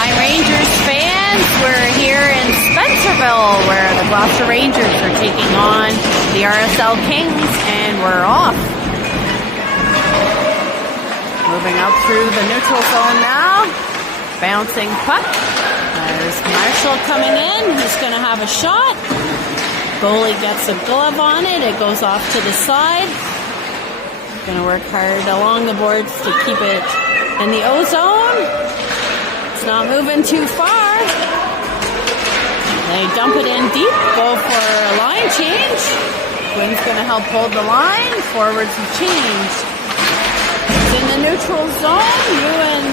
Hi Rangers fans, we're here in Spencerville where the Gloucester Rangers are taking on the RSL Kings, and we're off. Moving up through the neutral zone now, bouncing puck. There's Marshall coming in, he's going to have a shot. Goalie gets a glove on it, it goes off to the side. Going to work hard along the boards to keep it in the O-zone. It's not moving too far. They dump it in deep, go for a line change. Quinn's going to help hold the line. Forwards have changed. It's in the neutral zone. Ewan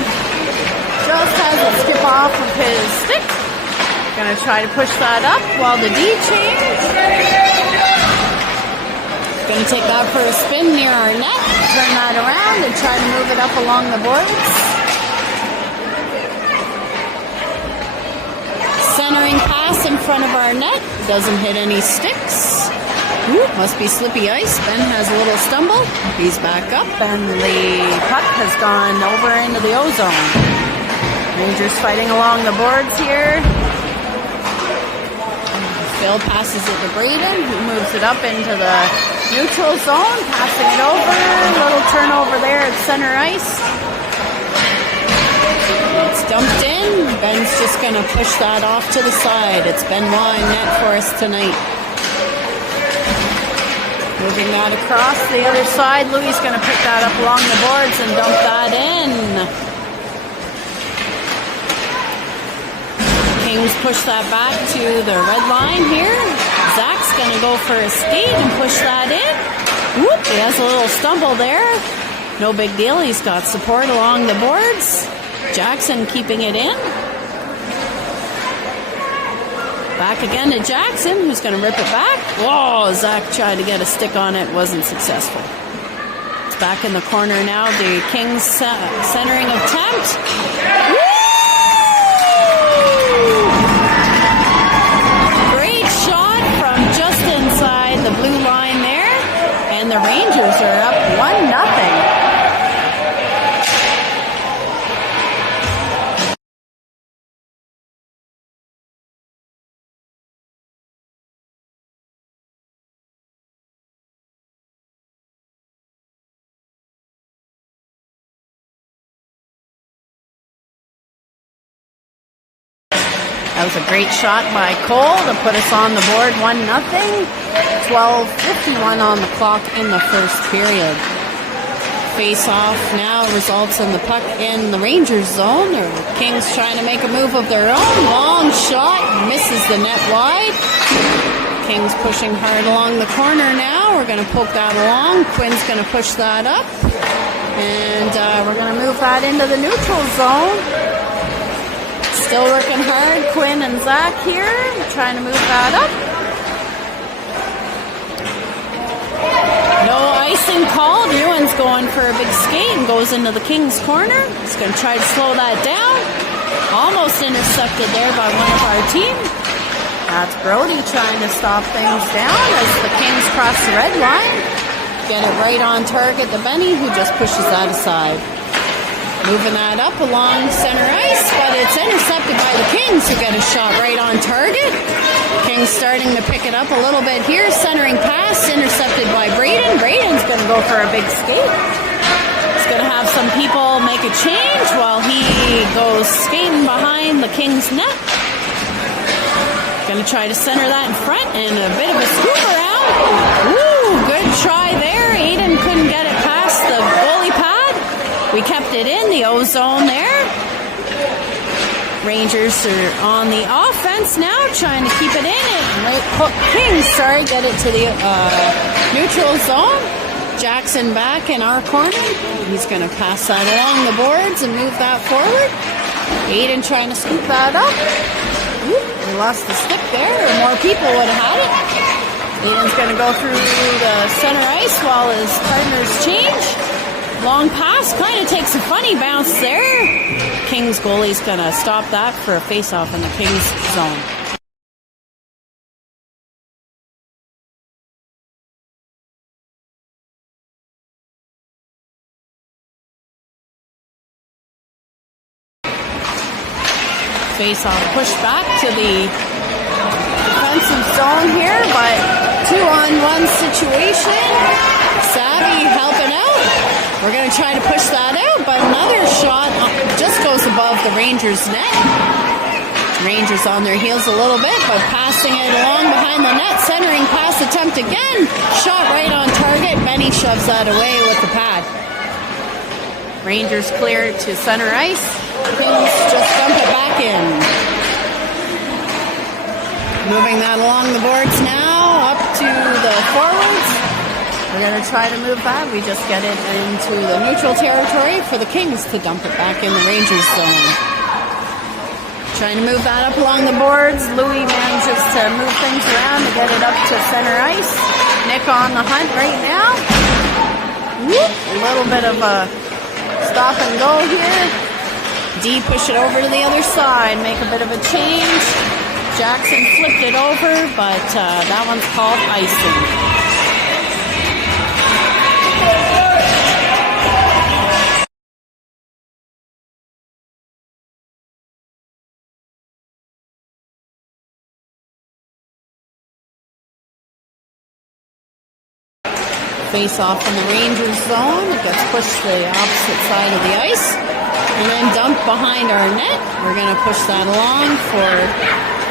just has it skip off of his stick. Going to try to push that up while the D change. Going to take that for a spin near our net. Turn that around and try to move it up along the boards. Centering pass in front of our net. Doesn't hit any sticks. Ooh, must be slippy ice. Ben has a little stumble. He's back up and the puck has gone over into the O-zone. Rangers fighting along the boards here. Phil passes it to Braden, who moves it up into the neutral zone, passing it over. Little turnover there at center ice. It's dumped in. Ben's just going to push that off to the side. It's Benoit in net for us tonight. Moving that across the other side. Louis is going to pick that up along the boards and dump that in. Kings push that back to the red line here. Zach's going to go for a skate and push that in. Whoop, he has a little stumble there. No big deal. He's got support along the boards. Jackson keeping it in. Back again to Jackson, who's going to rip it back. Whoa, Zach tried to get a stick on it, wasn't successful. It's back in the corner now. The Kings centering attempt. Woo! Great shot from just inside the blue line there. And the Rangers are up 1-0. That was a great shot by Cole to put us on the board 1-0. 12:51 on the clock in the first period. Face-off now results in the puck in the Rangers zone. The Kings trying to make a move of their own. Long shot, misses the net wide. Kings pushing hard along the corner now. We're going to poke that along. Quinn's going to push that up. And we're going to move that into the neutral zone. Still working hard, Quinn and Zach here, trying to move that up. No icing called. Ewan's going for a big skate and goes into the Kings corner. He's going to try to slow that down. Almost intercepted there by one of our team. That's Brody trying to stop things down as the Kings cross the red line. Get it right on target to Benny, who just pushes that aside. Moving that up along center ice, but it's intercepted by the Kings, who get a shot right on target. Kings starting to pick it up a little bit here. Centering pass, intercepted by Braden. Braden's going to go for a big skate. He's going to have some people make a change while he goes skating behind the Kings net. Going to try to center that in front, and a bit of a scoop around. Woo, good try there. Aiden couldn't get it past the goalie pad. We kept it in the O-zone there. Rangers are on the offense now, trying to keep it in. Kings, get it to the neutral zone. Jackson back in our corner. He's going to pass that along the boards and move that forward. Aiden trying to scoop that up. Ooh, we lost the stick there, or more people would have had it. Aiden's going to go through the center ice while his partners change. Long pass, kind of takes a funny bounce there. Kings goalie's going to stop that for a face-off in the Kings zone. Face-off push back to the defensive zone here, but 2-on-1 situation. Savvy helping out. We're going to try to push that out, but another shot just goes above the Rangers' net. Rangers on their heels a little bit, but passing it along behind the net. Centering pass attempt again. Shot right on target. Benny shoves that away with the pad. Rangers clear to center ice. Kings just dump it back in. Moving that along the boards now, up to the forwards. We're going to try to move that. We just get it into the neutral territory for the Kings to dump it back in the Rangers zone. Trying to move that up along the boards. Louis manages to move things around to get it up to center ice. Nick on the hunt right now. Whoop, a little bit of a stop and go here. D push it over to the other side, make a bit of a change. Jackson flipped it over, but that one's called icing. Face off in the Rangers zone. It gets pushed to the opposite side of the ice and then dumped behind our net. We're going to push that along for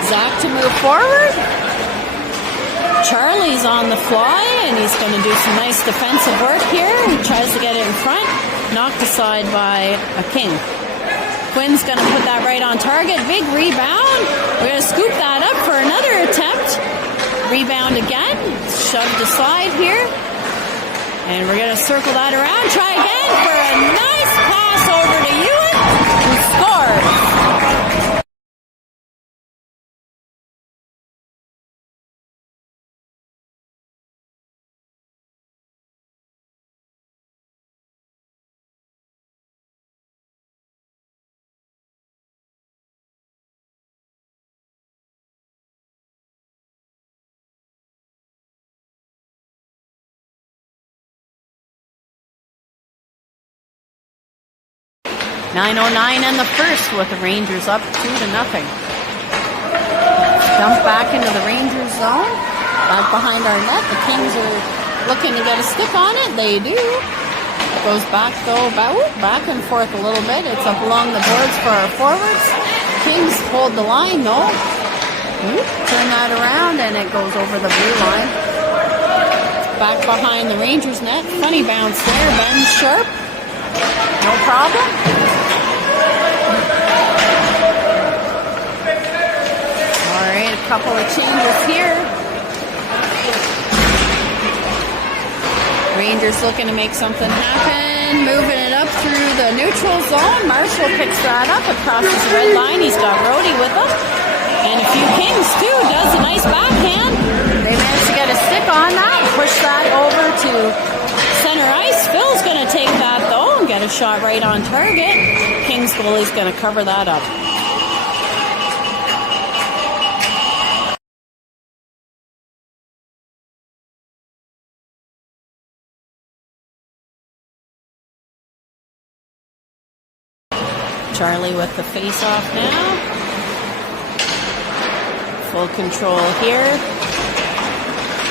Zach to move forward. Charlie's on the fly and he's going to do some nice defensive work here. He tries to get it in front, knocked aside by a King. Quinn's going to put that right on target. Big rebound. We're going to scoop that up for another attempt. Rebound again. Shoved aside here. And we're going to circle that around. Try again for a nice pass over to Ewan, who scores. .909 in the first with the Rangers up 2-0. Dump back into the Rangers zone. Back behind our net. The Kings are looking to get a stick on it. They do. Goes back though, back and forth a little bit. It's up along the boards for our forwards. Kings hold the line though. Turn that around and it goes over the blue line. Back behind the Rangers net. Funny bounce there. Ben Sharp. No problem. All right, a couple of changes here. Rangers looking to make something happen. Moving it up through the neutral zone. Marshall picks that up across his red line. He's got Rhodey with him. And a few Kings, too. Does a nice backhand. They managed to get a stick on that. Push that over to center ice. Phil's going to take that, though, and get a shot right on target. Kings goalie's going to cover that up. Charlie with the face-off now. Full control here.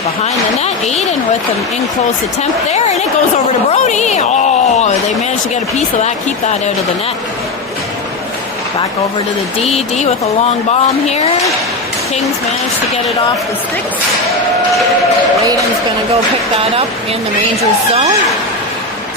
Behind the net, Aiden with an in-close attempt there, and it goes over to Brody. Oh, they managed to get a piece of that, keep that out of the net. Back over to the D. D with a long bomb here. Kings managed to get it off the sticks. Aiden's going to go pick that up in the Rangers zone.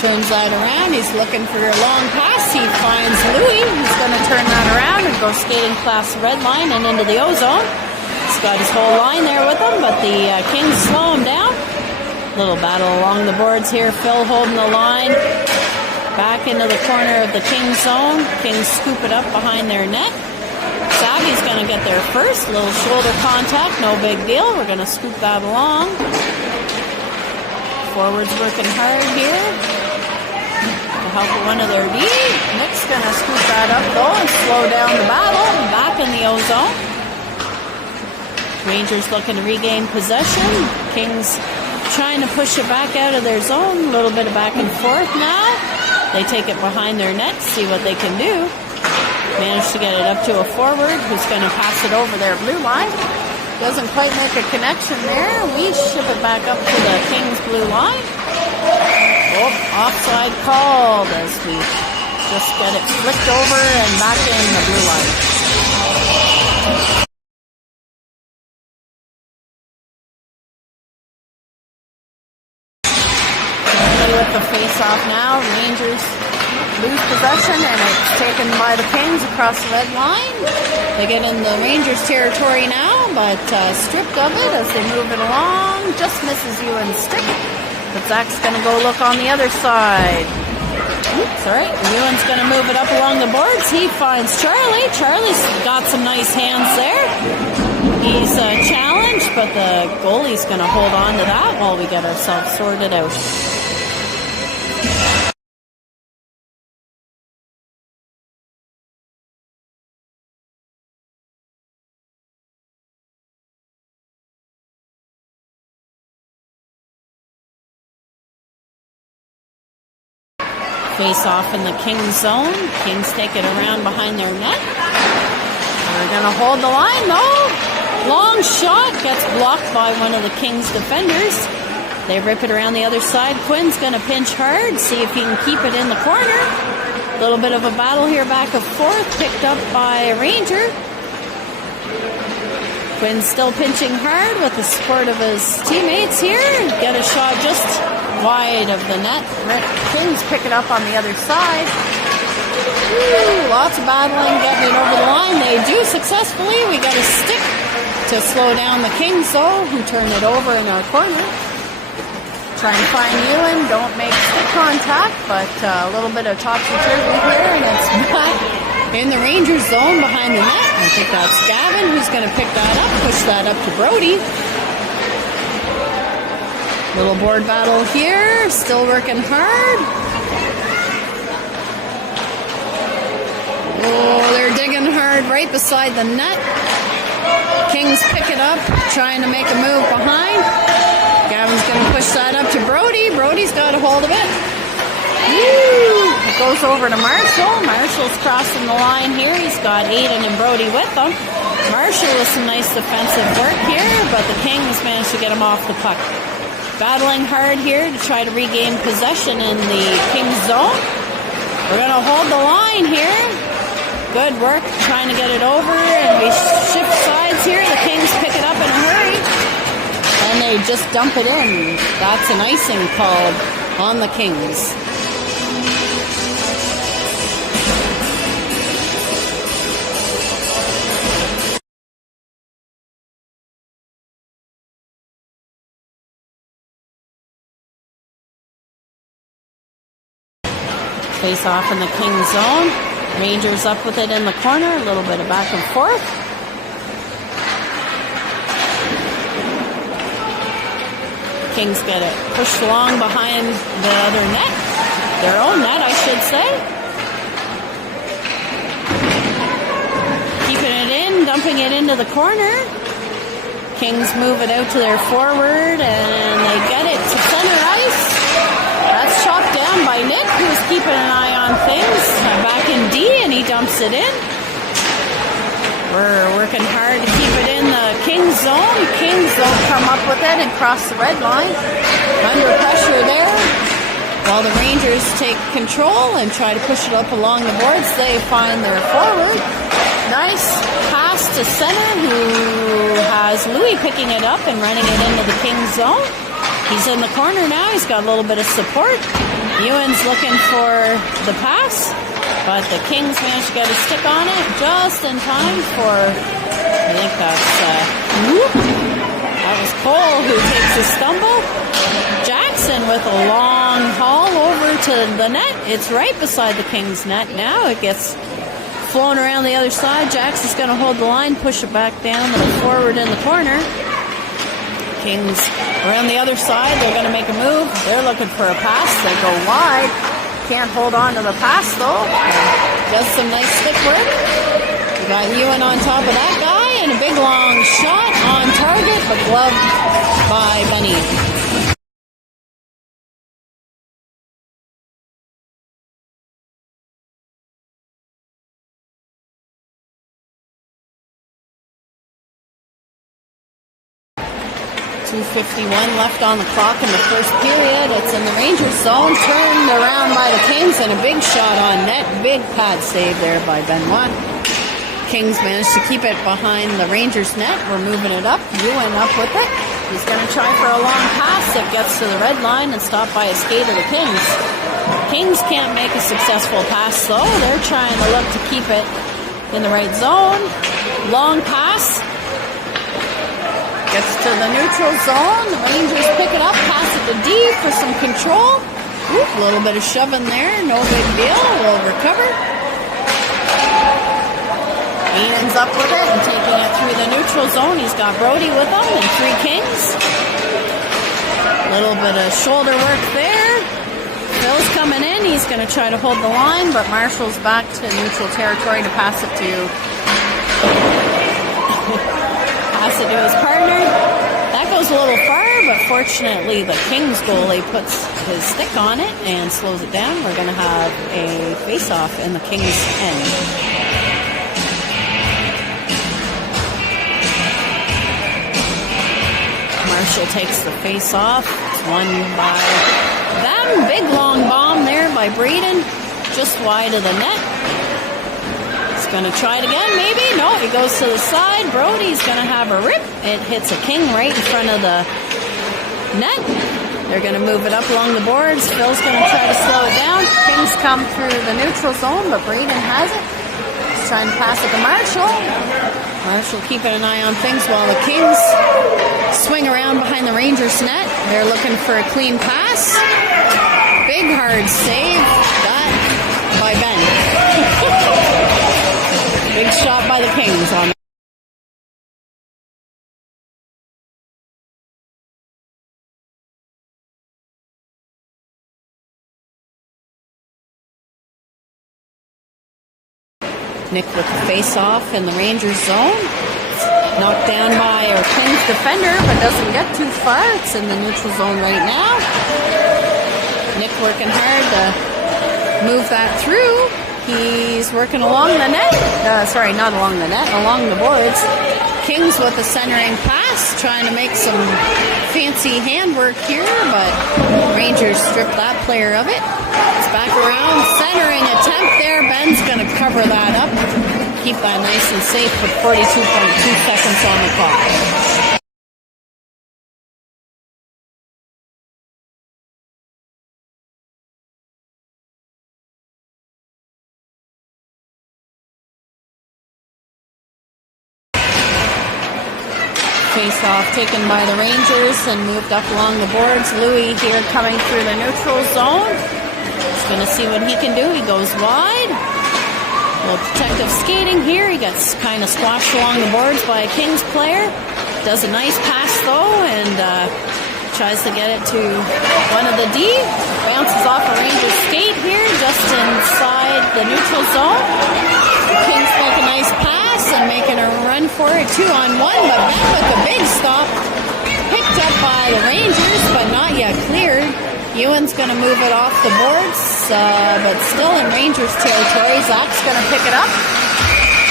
Turns that around. He's looking for a long pass. He finds Louis. He's going to turn that around and go skating past the red line and into the O-zone. He's got his whole line there with him, but the Kings slow him down. Little battle along the boards here. Phil holding the line. Back into the corner of the Kings zone. Kings scoop it up behind their net. Savvy's going to get there first. Little shoulder contact. No big deal. We're going to scoop that along. Forwards working hard here to help one of their D. Nick's going to scoop that up though and slow down the battle. Back in the O-zone. Rangers looking to regain possession. Kings trying to push it back out of their zone. A little bit of back and forth now. They take it behind their net, see what they can do. Managed to get it up to a forward who's going to pass it over their blue line. Doesn't quite make a connection there. We ship it back up to the Kings blue line. Oh, offside called as we just get it flicked over and back in the blue line. With the face-off now, Rangers lose possession and it's taken by the Kings across the red line. They get in the Rangers territory now, but stripped of it as they move it along. Just misses Ewan's stick, but Zach's going to go look on the other side. Oops, all right. Ewan's going to move it up along the boards. He finds Charlie. Charlie's got some nice hands there. He's challenged, but the goalie's going to hold on to that while we get ourselves sorted out. Face off in the Kings zone. Kings take it around behind their net. We're going to hold the line. No! Long shot gets blocked by one of the Kings defenders. They rip it around the other side. Quinn's going to pinch hard, see if he can keep it in the corner. A little bit of a battle here back and forth, picked up by a Ranger. Quinn's still pinching hard with the support of his teammates here. Get a shot just wide of the net. Kings pick it up on the other side. Ooh, lots of battling, getting it over the line. They do successfully. We got a stick to slow down the Kings, though, who turn it over in our corner. Try and find Ewan. Don't make stick contact, but a little bit of topsy-turvy here, and it's back in the Rangers zone behind the net. I think that's Gavin who's going to pick that up, push that up to Brody. Little board battle here, still working hard. Oh, they're digging hard right beside the net. Kings pick it up, trying to make a move behind. Gavin's going to push that up to Brody. Brody's got a hold of it. Woo! It goes over to Marshall. Marshall's crossing the line here. He's got Aiden and Brody with him. Marshall with some nice defensive work here, but the Kings managed to get him off the puck. Battling hard here to try to regain possession in the Kings zone. We're going to hold the line here. Good work trying to get it over, and we shift sides here. The Kings pick it up in a hurry, and they just dump it in. That's an icing called on the Kings. Face off in the Kings zone. Rangers up with it in the corner. A little bit of back and forth. Kings get it pushed along behind the other net. Their own net, I should say. Keeping it in, dumping it into the corner. Kings move it out to their forward, and they get it to center ice. That's chopped down by Nick, who's keeping an eye on things. Back in D, and he dumps it in. We're working hard to keep it in the Kings zone. Kings don't come up with it and cross the red line. Under pressure there. While the Rangers take control and try to push it up along the boards, they find their forward. Nice pass to center, who has Louis picking it up and running it into the Kings zone. He's in the corner now. He's got a little bit of support. Ewan's looking for the pass, but the Kings managed to get a stick on it just in time for, I think that was Cole who takes a stumble. Jackson with a long haul over to the net. It's right beside the Kings net now. It gets flown around the other side. Jackson's going to hold the line, push it back down to the forward in the corner. Kings around the other side. They're going to make a move. They're looking for a pass. They go wide. Can't hold on to the pass, though. Does some nice stick work. We got Ewan on top of that guy, and a big long shot on target, but gloved by Bunny. 2:51 left on the clock in the first period. It's in the Rangers zone, turned around by the Kings, and a big shot on net. Big pad save there by Benoit. Kings managed to keep it behind the Rangers net. We're moving it up. Ewan up with it. He's going to try for a long pass. It gets to the red line and stopped by a skate of the Kings. Kings can't make a successful pass, though. They're trying to look to keep it in the right zone. Long pass. Gets to the neutral zone. The Rangers pick it up, pass it to D for some control. A little bit of shoving there. No big deal. We'll recover. Ian's up with it and taking it through the neutral zone. He's got Brody with him and 3 Kings. A little bit of shoulder work there. Phil's coming in. He's going to try to hold the line, but Marshall's back to neutral territory to pass it to his partner. That goes a little far, but fortunately the Kings goalie puts his stick on it and slows it down. We're going to have a face-off in the Kings' end. Marshall takes the face off. It's won by them. Big long bomb there by Braden. Just wide of the net. He's going to try it again, maybe. No, he goes to the side. Brody's going to have a rip. It hits a King right in front of the net. They're going to move it up along the boards. Phil's going to try to slow it down. Kings come through the neutral zone, but Braden has it. He's trying to pass it to Marshall. Marshall keeping an eye on things while the Kings swing around behind the Rangers net. They're looking for a clean pass. Big hard save. That by Ben. Big shot by the Kings on Nick with the face-off in the Rangers zone. Knocked down by our Kings defender, but doesn't get too far. It's in the neutral zone right now. Nick working hard to move that through. He's working along the net. Sorry, not along the net, along the boards. Kings with a centering pass, trying to make some fancy handwork here, but Rangers stripped that player of it. It's back around, centering attempt there. Ben's going to cover that up. Keep that nice and safe with 42.2 seconds on the clock. Face-off taken by the Rangers and moved up along the boards. Louis here coming through the neutral zone. He's going to see what he can do. He goes wide. A little protective skating here. He gets kind of squashed along the boards by a Kings player. Does a nice pass though and tries to get it to one of the D. Bounces off a Rangers skate here just inside the neutral zone. The Kings make a nice pass and making a run for it 2-on-1, but Ben with a big stop. Picked up by the Rangers, but not yet cleared. Ewan's going to move it off the boards, but still in Rangers territory. Zach's going to pick it up.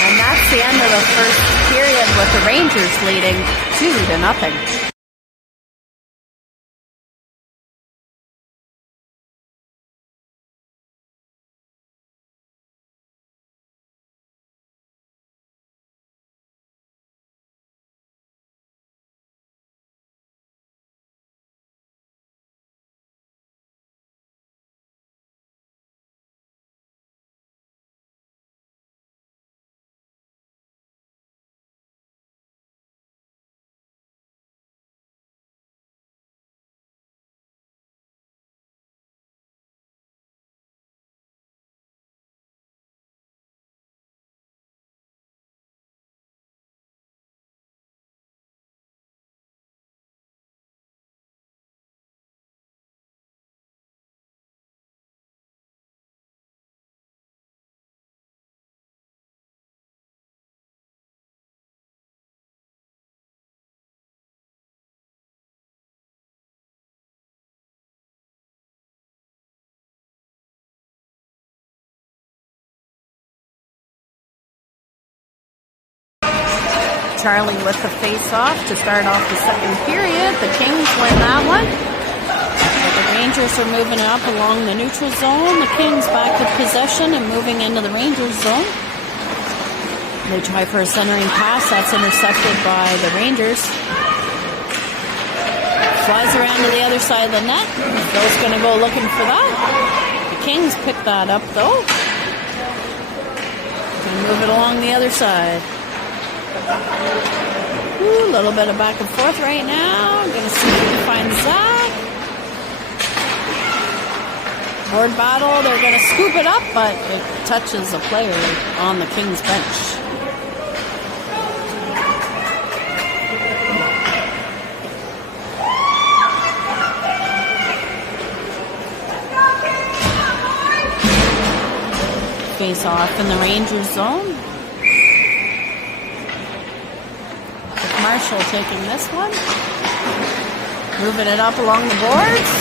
And that's the end of the first period with the Rangers leading 2-0. Charlie with the face-off to start off the second period. The Kings win that one. The Rangers are moving up along the neutral zone. The Kings back with possession and moving into the Rangers zone. They try for a centering pass. That's intercepted by the Rangers. Flies around to the other side of the net. Phil's going to go looking for that. The Kings pick that up, though. Going to move it along the other side. Ooh, a little bit of back and forth right now. Going to see if we can find Zach. Board battle. They're going to scoop it up, but it touches a player on the Kings bench. Face off in the Rangers zone. Marshall taking this one. Moving it up along the boards.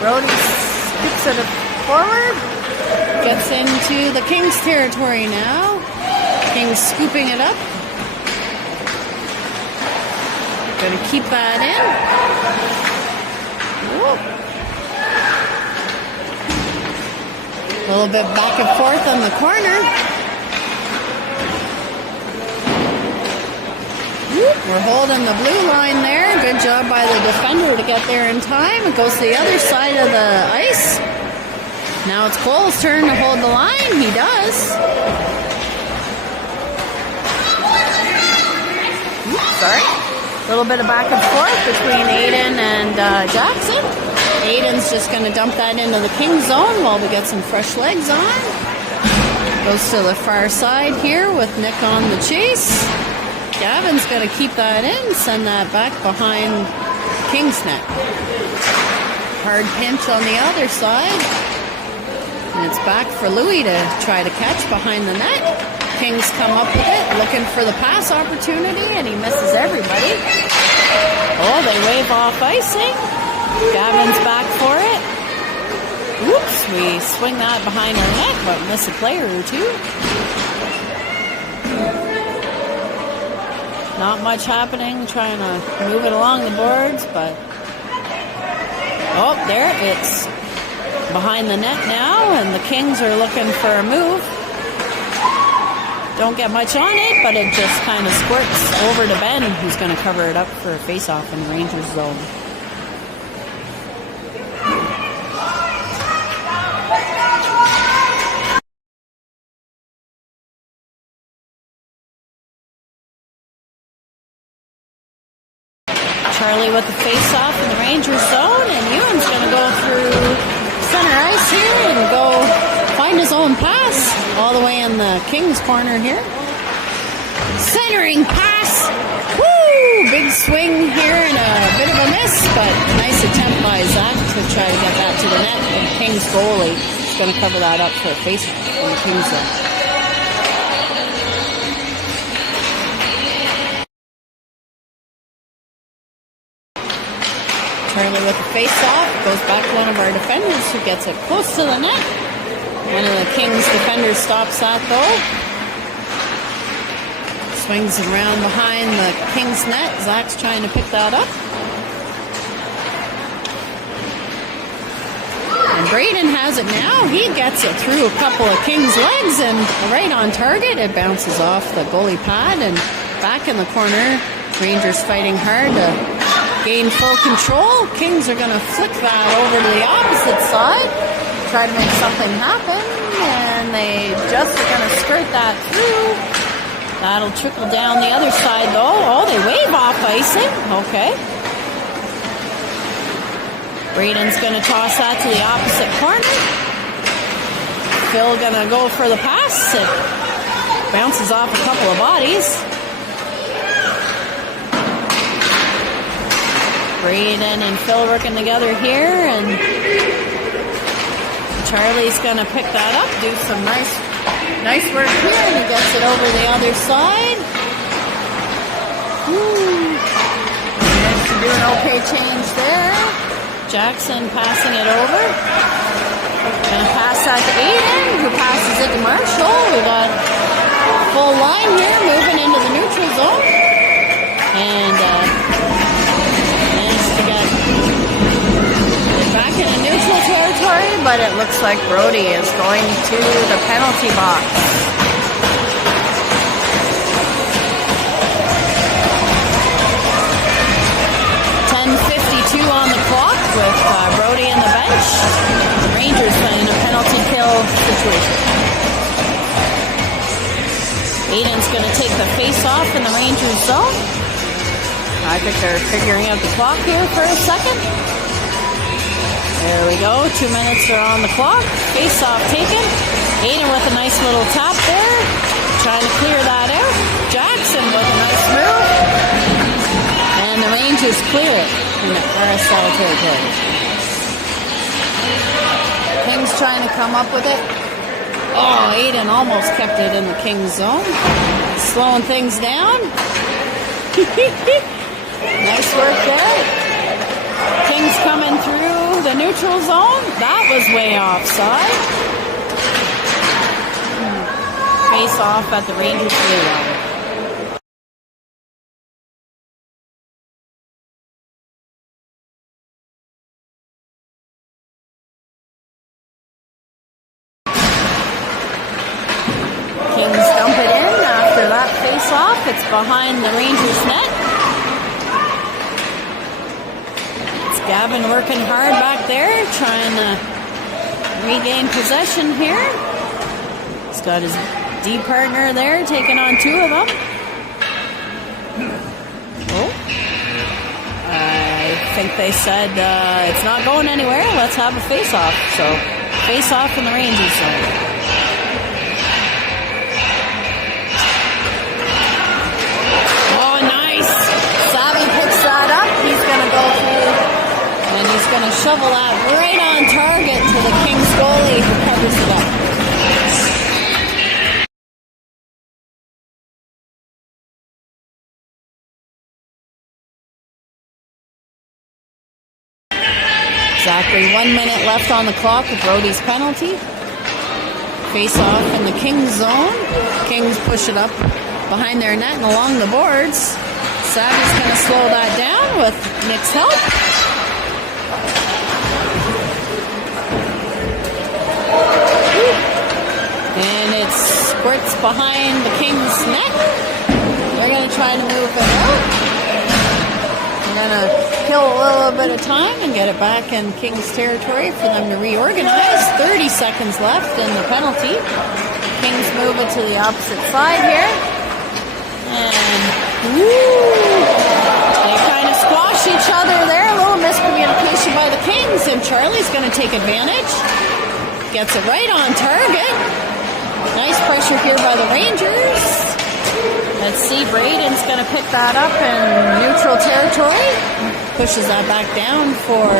Brody scoops it forward. Gets into the Kings territory now. Kings scooping it up. Gonna keep that in. Whoa. A little bit back and forth on the corner. We're holding the blue line there. Good job by the defender to get there in time. It goes to the other side of the ice. Now it's Cole's turn to hold the line. He does. Sorry. A little bit of back and forth between Aiden and Jackson. Aiden's just going to dump that into the Kings zone while we get some fresh legs on. Goes to the far side here with Nick on the chase. Gavin's going to keep that in, send that back behind Kings net. Hard pinch on the other side. And it's back for Louis to try to catch behind the net. Kings come up with it, looking for the pass opportunity, and he misses everybody. Oh, they wave off icing. Gavin's back for it. Oops, we swing that behind our net, but miss a player or two. Not much happening, trying to move it along the boards, but... Oh, there, it's behind the net now, and the Kings are looking for a move. Don't get much on it, but it just kind of squirts over to Ben, who's going to cover it up for a face-off in the Rangers zone. Charlie with the face-off in the Rangers zone, and Ewan's going to go through center ice here and go find his own pass all the way in the Kings corner here. Centering pass! Woo! Big swing here and a bit of a miss, but nice attempt by Zach to try to get that to the net. And the Kings goalie is going to cover that up for a face-off in the Kings zone. Charlie with the face-off, goes back to one of our defenders who gets it close to the net. One of the Kings defenders stops that though. Swings around behind the Kings net. Zach's trying to pick that up. And Braden has it now. He gets it through a couple of Kings legs and right on target. It bounces off the goalie pad and back in the corner. Rangers fighting hard to gain full control. Kings are going to flick that over to the opposite side, try to make something happen, and they just are going to skirt that through. That'll trickle down the other side though. Oh, they wave off icing. Okay. Braden's going to toss that to the opposite corner. Phil going to go for the pass. It bounces off a couple of bodies. Braden and Phil working together here, and Charlie's going to pick that up, do some nice work here, and he gets it over the other side. Managed to do an okay change there. Jackson passing it over. Going to pass that to Aiden, who passes it to Marshall. We got full line here, moving into the neutral zone. And managed to get back into neutral territory, but it looks like Brody is going to the penalty box. 10:52 on the clock with Brody in the bench. The Rangers playing a penalty kill situation. Aiden's going to take the face-off in the Rangers zone. I think they're figuring out the clock here for a second. There we go. 2 minutes are on the clock. Face-off taken. Aiden with a nice little tap there. Trying to clear that out. Jackson with a nice move. And the Rangers clear it in the RSL territory. Kings trying to come up with it. Oh, Aiden almost kept it in the Kings zone. Slowing things down. Nice work there. Kings coming through the neutral zone. That was way offside. Face off at the Rangers blue line. Kings dump it in after that face off. It's behind the Rangers net. It's Gavin working hard back there, trying to regain possession here. He's got his D partner there, taking on two of them. Oh. I think they said it's not going anywhere. Let's have a face off. So, face off in the Rangers zone. He's going to shovel that right on target to the Kings goalie who covers it up. Exactly 1 minute left on the clock with Brody's penalty. Face off in the Kings zone. Kings push it up behind their net and along the boards. Savvy's going to slow that down with Nick's help. And it squirts behind the Kings' net. They're going to try to move it out. They're going to kill a little bit of time and get it back in Kings' territory for them to reorganize. 30 seconds left in the penalty. Kings move it to the opposite side here. And they kind of squash each other there. A little miscommunication by the Kings. And Charlie's going to take advantage. Gets it right on target. Nice pressure here by the Rangers. Let's see, Braden's going to pick that up in neutral territory. Pushes that back down for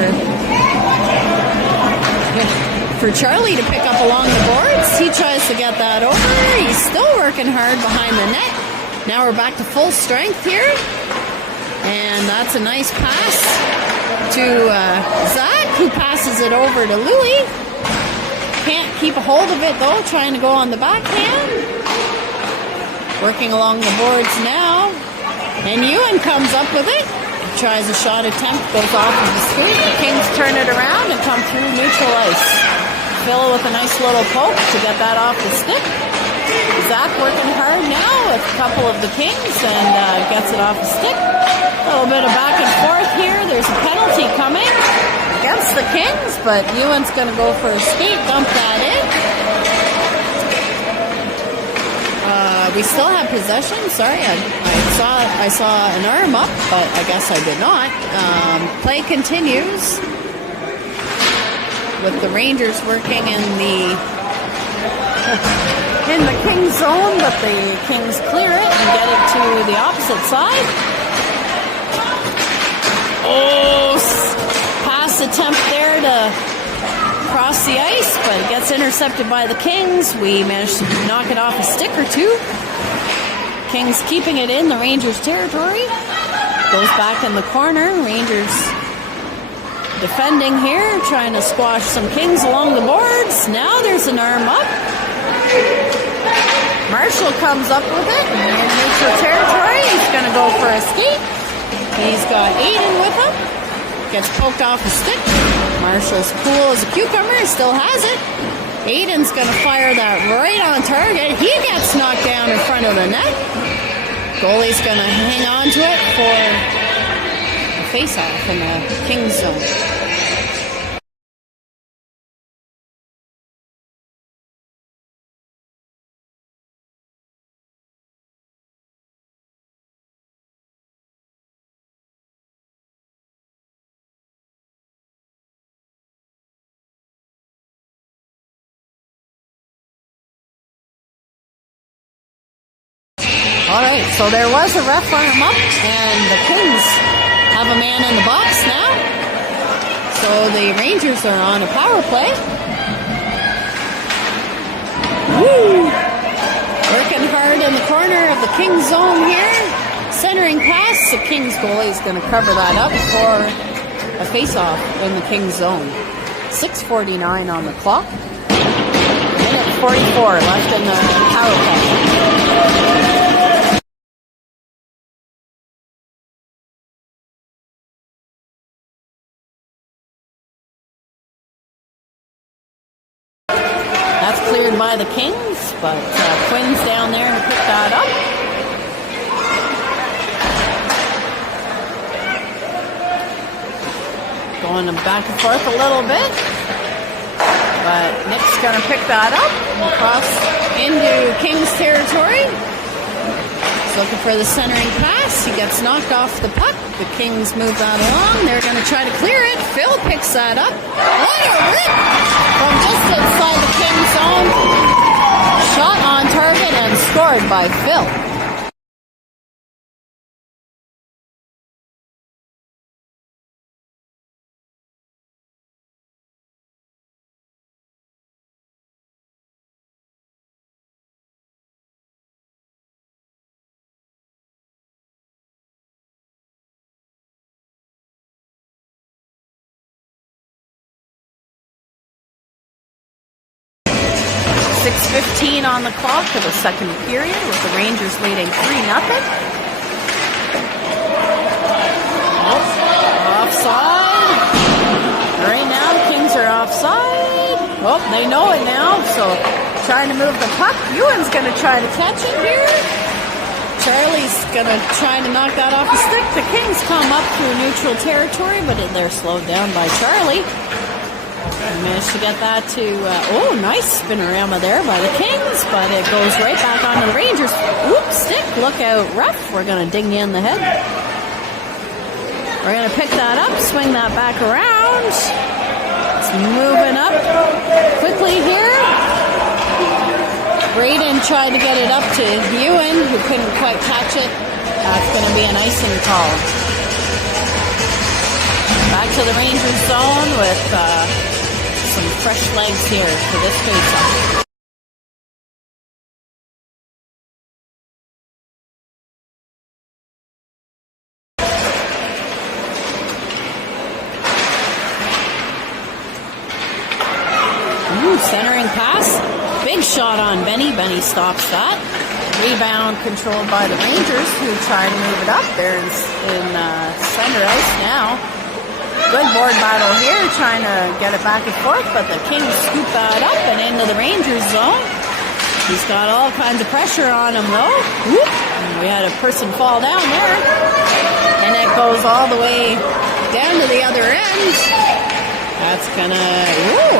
Charlie to pick up along the boards. He tries to get that over. He's still working hard behind the net. Now we're back to full strength here. And that's a nice pass to Zach, who passes it over to Louie. Can't keep a hold of it though, trying to go on the backhand. Working along the boards now. And Ewan comes up with it. Tries a shot attempt, goes off of the skate. The Kings turn it around and come through neutral ice. Phil with a nice little poke to get that off the stick. Zach working hard now with a couple of the Kings and gets it off the stick. A little bit of back and forth here. There's a penalty coming against the Kings, but Ewan's going to go for a skate, dump that in. We still have possession. Sorry, I saw an arm up, but I guess I did not. Play continues with the Rangers working in the Kings zone, but the Kings clear it and get it to the opposite side. Oh, pass attempt there to cross the ice, but it gets intercepted by the Kings. We managed to knock it off a stick or two. Kings keeping it in the Rangers territory. Goes back in the corner. Rangers defending here, trying to squash some Kings along the boards. Now there's an arm up. Marshall comes up with it in neutral territory. He's going to go for a skate. He's got Aiden with him. Gets poked off a stick. Marshall's cool as a cucumber. He still has it. Aiden's going to fire that right on target. He gets knocked down in front of the net. Goalie's going to hang on to it for a face-off in the Kings zone. All right, so there was a ref arm up, and the Kings have a man in the box now. So the Rangers are on a power play. Woo! Working hard in the corner of the Kings zone here. Centering pass. The Kings goalie is going to cover that up for a face-off in the Kings zone. 6:49 on the clock. Minute 44 left in the power play. That's cleared by the Kings, but Quinn's down there to pick that up. Going back and forth a little bit, but Nick's going to pick that up and cross into Kings territory. He's looking for the centering pass. He gets knocked off the puck. The Kings move that along. They're going to try to clear it. Phil picks that up. What a rip from just inside the Kings zone. Shot on target and scored by Phil. .6:15 on the clock for the second period with the Rangers leading 3-0. Offside. Right now the Kings are offside. Well, they know it now, so trying to move the puck. Ewan's going to try to catch it here. Charlie's going to try to knock that off the stick. The Kings come up through neutral territory, but they're slowed down by Charlie. Managed to get that to, nice spinorama there by the Kings, but it goes right back onto the Rangers. Oops, stick, look out, rough. We're going to ding you in the head. We're going to pick that up, swing that back around. It's moving up quickly here. Braden tried to get it up to Ewan, who couldn't quite catch it. That's going to be an icing call. Back to the Rangers zone with some fresh legs here for this face-off. Centering pass. Big shot on Benny. Benny stops that. Rebound controlled by the Rangers, who try to move it up. They're in center ice now. Good board battle here, trying to get it back and forth, but the Kings scoop that up and into the Rangers zone. He's got all kinds of pressure on him, though. Whoop. We had a person fall down there, and it goes all the way down to the other end. That's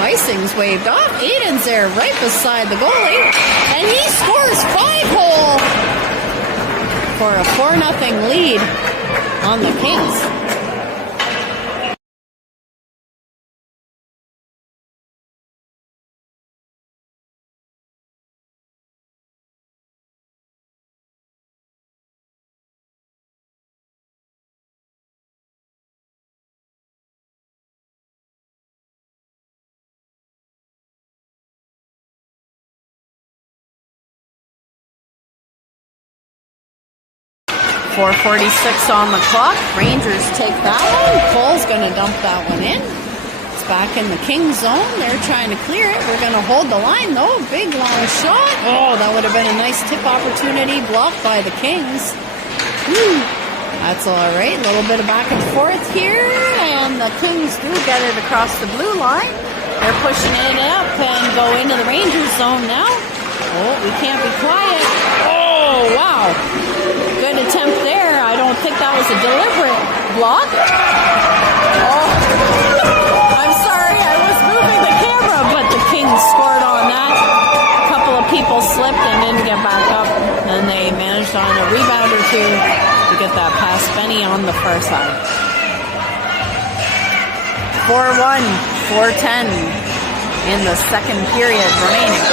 icing's waved off. Aiden's there right beside the goalie, and he scores 5-hole for a 4-0 lead on the Kings. .446 on the clock. Rangers take that one. Cole's going to dump that one in. It's back in the Kings zone. They're trying to clear it. We're going to hold the line, though. Big, long shot. Oh, that would have been a nice tip opportunity. Blocked by the Kings. Whew. That's all right. A little bit of back and forth here. And the Kings do get it across the blue line. They're pushing it up and go into the Rangers zone now. Oh, we can't be quiet. Oh, wow. Good attempt there. I don't think that was a deliberate block. Oh, I'm sorry. I was moving the camera, but the Kings scored on that. A couple of people slipped and didn't get back up. And they managed on a rebound or two to get that past Benny on the far side. 4-1, 4-10 in the second period remaining.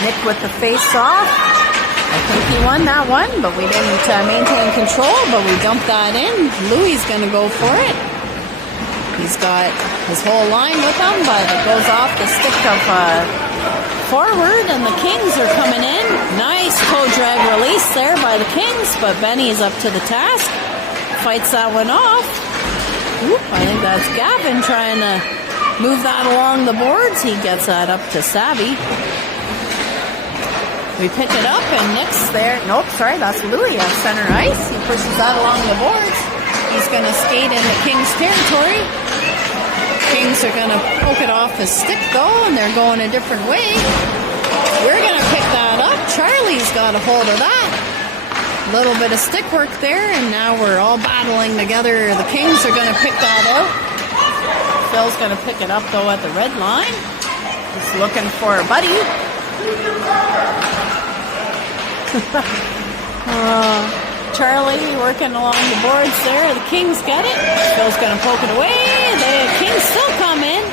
Nick with the face-off. I think he won that one, but we didn't maintain control, but we dumped that in. Louis is going to go for it. He's got his whole line with him, but it goes off the stick of forward, and the Kings are coming in. Nice toe drag release there by the Kings, but Benny's up to the task. Fights that one off. Oop, I think that's Gavin trying to move that along the boards. He gets that up to Savvy. We pick it up, and Nick's there. Nope, sorry, that's Louis at center ice. He pushes that along the boards. He's going to skate into Kings territory. Kings are going to poke it off his stick, though, and they're going a different way. We're going to pick that up. Charlie's got a hold of that. A little bit of stick work there, and now we're all battling together. The Kings are going to pick that out. Phil's going to pick it up, though, at the red line. He's looking for a buddy. Charlie working along the boards there. The Kings get it. Phil's going to poke it away. The Kings still come in.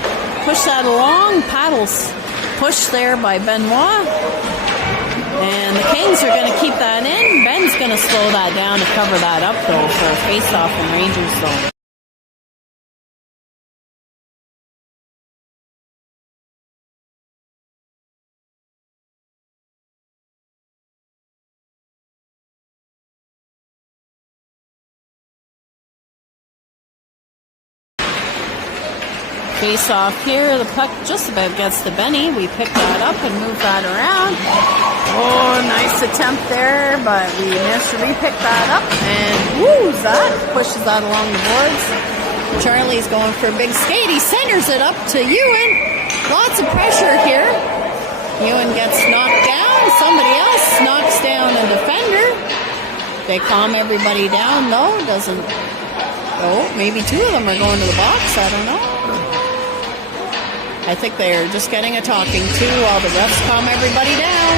Push that along. Paddles pushed there by Benoit. And the Kings are going to keep that in. Ben's going to slow that down to cover that up, though, for a face-off in Rangers zone. Face off here, the puck just about gets to Benny. We pick that up and move that around. Oh, nice attempt there, but we managed to re-pick that up. And woo, that pushes that along the boards. Charlie's going for a big skate. He centers it up to Ewan. Lots of pressure here. Ewan gets knocked down. Somebody else knocks down a defender. They calm everybody down, though. Doesn't. Oh, maybe two of them are going to the box. I don't know. I think they're just getting a talking to while the refs calm everybody down.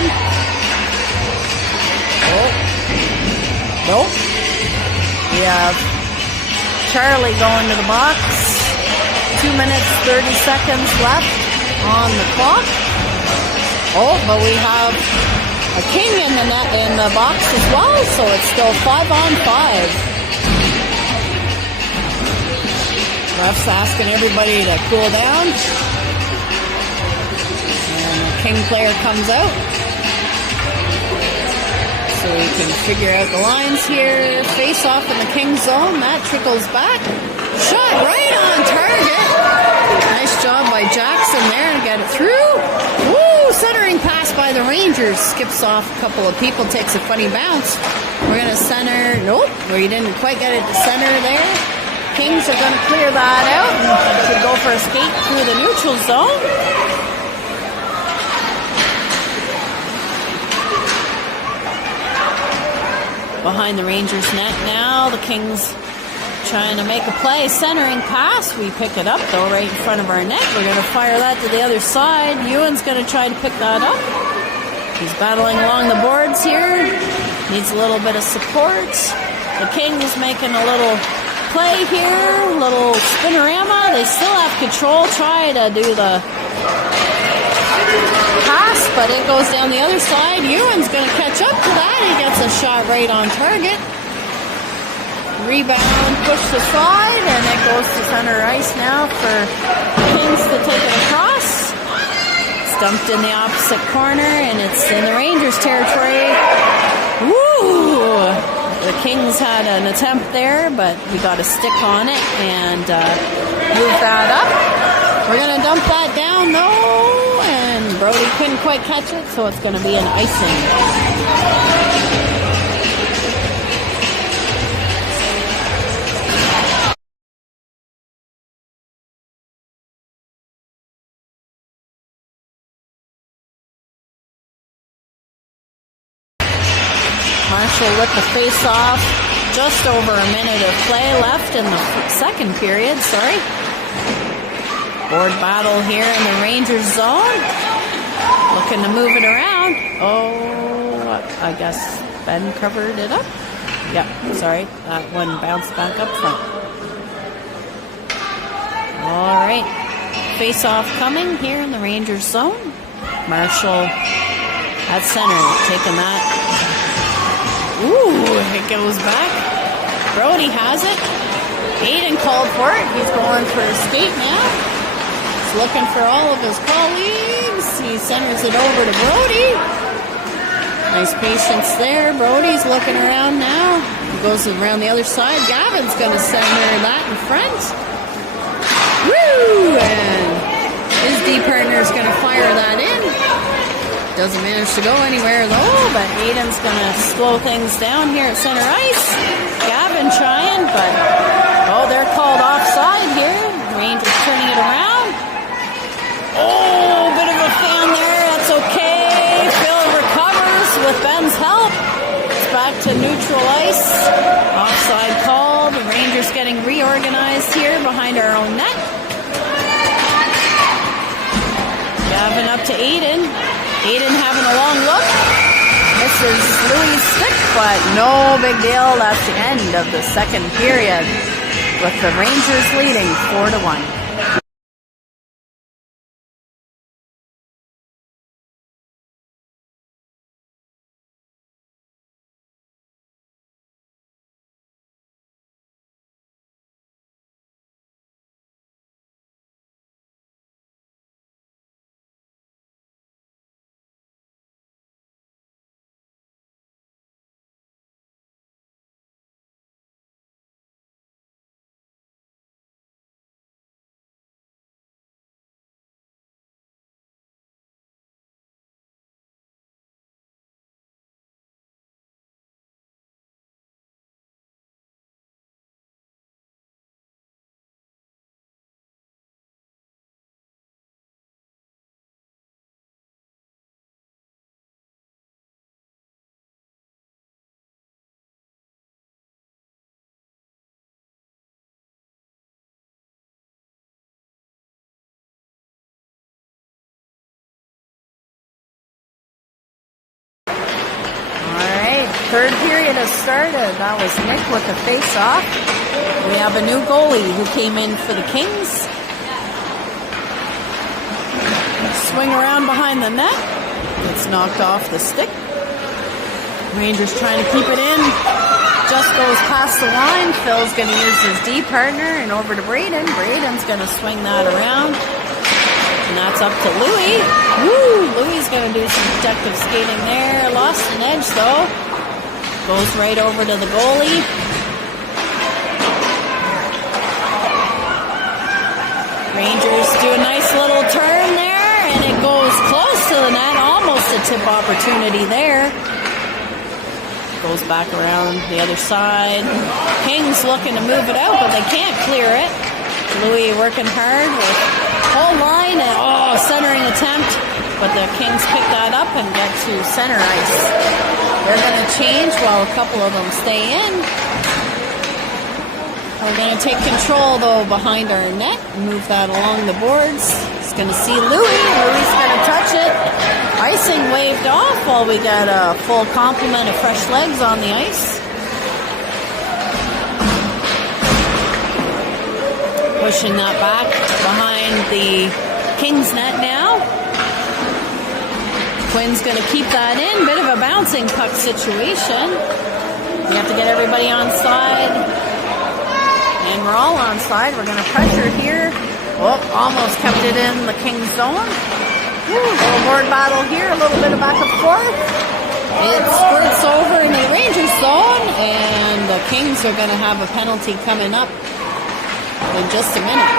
Oh. Nope. We have Charlie going to the box. 2 minutes, 30 seconds left on the clock. Oh, but we have a King in the net in the box as well, so it's still 5-on-5. Refs asking everybody to cool down. King player comes out, so we can figure out the lines here. Face off in the King zone. That trickles back. Shot right on target. Nice job by Jackson there to get it through. Woo! Centering pass by the Rangers. Skips off a couple of people. Takes a funny bounce. We're going to center. Nope. We didn't quite get it to center there. Kings are going to clear that out and should go for a skate through the neutral zone. Behind the Rangers net now. The Kings trying to make a play. Centering pass. We pick it up, though, right in front of our net. We're going to fire that to the other side. Ewan's going to try to pick that up. He's battling along the boards here. Needs a little bit of support. The Kings making a little play here. Little spinorama. They still have control. Try to do the pass, but it goes down the other side. Ewan's going to catch up to that. He gets a shot right on target. Rebound, pushed aside, and it goes to center ice now for Kings to take it across. Dumped in the opposite corner, and it's in the Rangers territory. Woo! The Kings had an attempt there, but we got a stick on it and moved that up. We're going to dump that down, though, and Brody couldn't quite catch it, so it's going to be an icing. Marshall with the face-off. Just over a minute of play left in the second period, Board battle here in the Rangers zone. Looking to move it around. Oh, I guess Ben covered it up. Yeah, sorry. That one bounced back up front. All right. Face-off coming here in the Rangers zone. Marshall at center, taking that. Ooh, it goes back. Brody has it. Aiden called for it. He's going for a skate now. He's looking for all of his colleagues. He centers it over to Brody. Nice patience there. Brody's looking around now. He goes around the other side. Gavin's going to center that in front. Woo! And his D partner is going to fire that in. Doesn't manage to go anywhere though, but Aiden's going to slow things down here at center ice. Gavin trying, but they're called offside here. Rangers turning it around. Oh, bit of a fan there. That's okay. Phil recovers with Ben's help. It's back to neutral ice. Offside called. The Rangers getting reorganized here behind our own net. Gavin up to Aiden. Aiden having a long look. Misses Louis' stick, but no big deal. That's the end of the second period with the Rangers leading 4-1. Third period has started. That was Nick with the face-off. We have a new goalie who came in for the Kings. Swing around behind the net. Gets knocked off the stick. Rangers trying to keep it in. Just goes past the line. Phil's going to use his D partner and over to Braden. Braden's going to swing that around. And that's up to Louis. Woo! Louis going to do some protective skating there. Lost an edge though. Goes right over to the goalie. Rangers do a nice little turn there, and it goes close to the net. Almost a tip opportunity there. Goes back around the other side. Kings looking to move it out, but they can't clear it. Louis working hard with whole line and centering attempt, but the Kings pick that up and get to center ice. They're going to change while a couple of them stay in. We're going to take control, though, behind our net and move that along the boards. It's going to see Louis. Louis going to touch it. Icing waved off while we got a full complement of fresh legs on the ice. Pushing that back behind the Kings net now. Quinn's going to keep that in. Bit of a bouncing puck situation. We have to get everybody on side. And we're all onside. We're going to pressure here. Oh, almost kept it in the Kings zone. Ooh, little board battle here, a little bit of back and forth. It squirts over into the Rangers zone, and the Kings are going to have a penalty coming up in just a minute.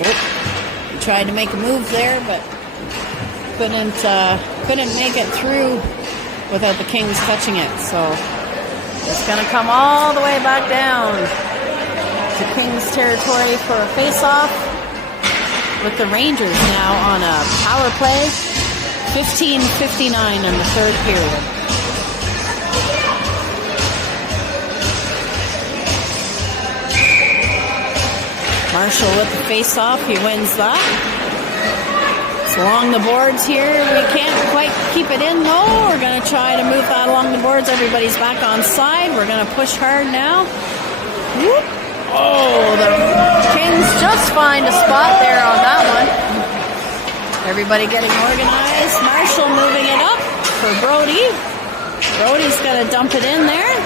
Oh, he tried to make a move there, but couldn't make it through without the Kings touching it. So it's going to come all the way back down to Kings territory for a face-off, with the Rangers now on a power play. 15:59 in the third period. Marshall with the face-off. He wins that. It's along the boards here. We can't quite keep it in though. We're going to try to move that along the boards. Everybody's back on side. We're going to push hard now. Whoop. Oh, the Kings just find a spot there on that one. Everybody getting organized. Marshall moving it up for Brody. Brody's going to dump it in there.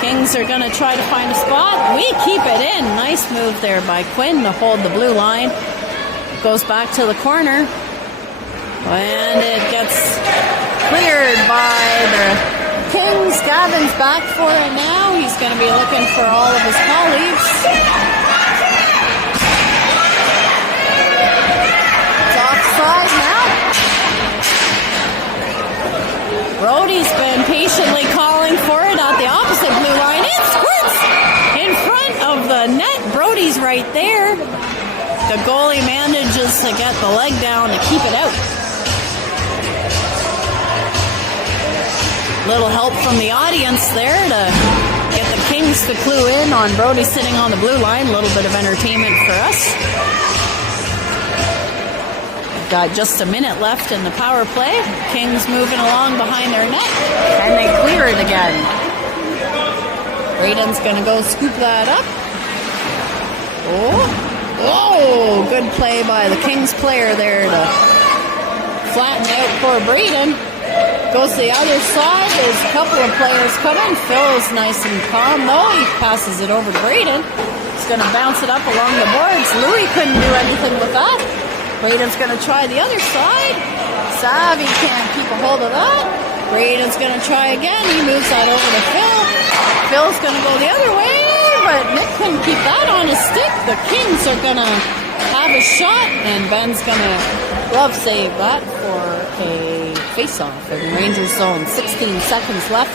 Kings are going to try to find a spot. We keep it in. Nice move there by Quinn to hold the blue line. Goes back to the corner. And it gets cleared by the Kings. Gavin's back for it now. He's going to be looking for all of his colleagues. It's offside now. Brody's been patiently calling for it at the opposite blue line. It squirts in front of the net. Brody's right there. The goalie manages to get the leg down to keep it out. Little help from the audience there to get the Kings to clue in on Brody sitting on the blue line. A little bit of entertainment for us. We've got just a minute left in the power play. Kings moving along behind their net, and they clear it again. Braden's going to go scoop that up. Oh, good play by the Kings player there to flatten out poor Braden. Goes to the other side. There's a couple of players coming. Phil's nice and calm though. He passes it over to Braden. He's going to bounce it up along the boards. Louis couldn't do anything with that. Braden's going to try the other side. Savvy can't keep a hold of that. Braden's going to try again. He moves that over to Phil. Phil's going to go the other way, but Nick couldn't keep that on his stick. The Kings are going to have a shot, and Ben's going to glove save that for a face-off in Rangers zone. 16 seconds left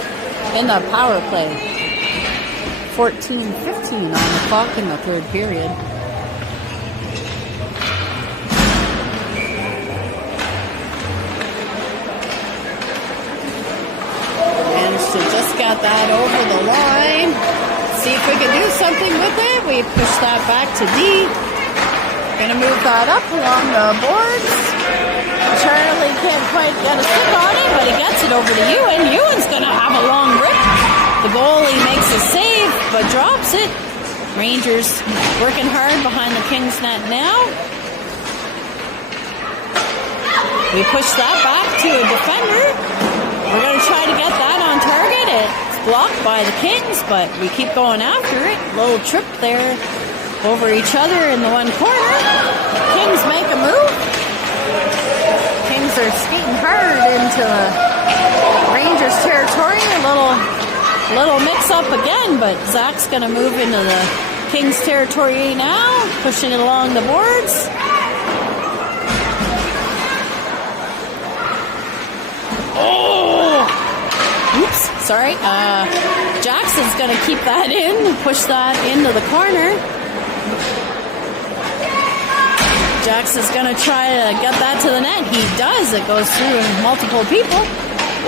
in the power play. 14:15 on the clock in the third period. Managed to just get that over the line. See if we can do something with it. We push that back to D. Gonna move that up along the boards. Charlie can't quite get a stick on it, but he gets it over to Ewan. Ewan's gonna have a long rip. The goalie makes a save, but drops it. Rangers working hard behind the Kings net now. We push that back to a defender. We're gonna try to get that on target. It's blocked by the Kings, but we keep going after it. Little trip there over each other in the one corner. Kings make a move. Kings are skating hard into the Rangers territory. A little mix-up again, but Zach's going to move into the Kings territory now, pushing it along the boards. Oh! Oops, sorry. Jackson's going to keep that in, push that into the corner. Jackson's going to try to get that to the net. He does. It goes through multiple people.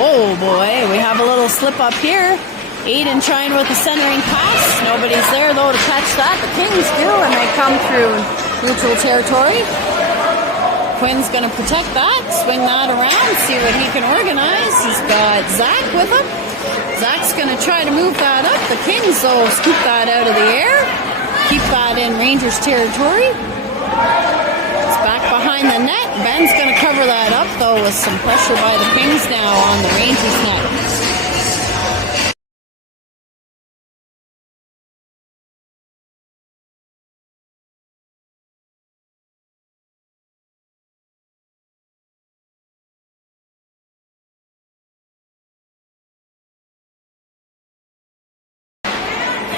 Oh, boy. We have a little slip up here. Aiden trying with the centering pass. Nobody's there, though, to catch that. The Kings do, and they come through neutral territory. Quinn's going to protect that, swing that around, see what he can organize. He's got Zach with him. Zach's going to try to move that up. The Kings, though, scoop that out of the air. Keep that in Rangers territory. It's back behind the net. Ben's going to cover that up, though, with some pressure by the Kings now on the Rangers net.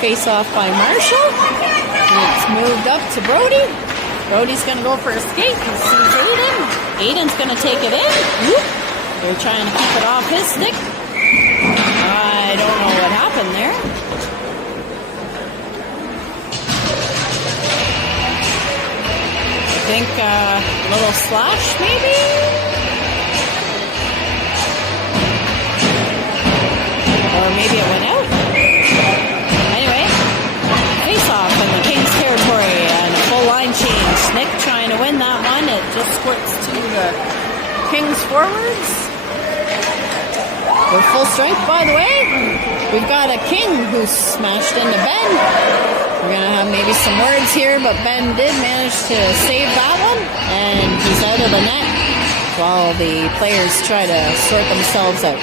Face off by Marshall. It's moved up to Brody. Brody's going to go for a skate. He sees Aiden. Aiden's going to take it in. Whoop. They're trying to keep it off his stick. I don't know what happened there. I think a little slash, maybe? Or maybe it went out. Off in the Kings territory and a full line change. Nick trying to win that one. It just squirts to the Kings forwards. They're full strength, by the way. We've got a King who's smashed into Ben. We're going to have maybe some words here, but Ben did manage to save that one, and he's out of the net while the players try to sort themselves out.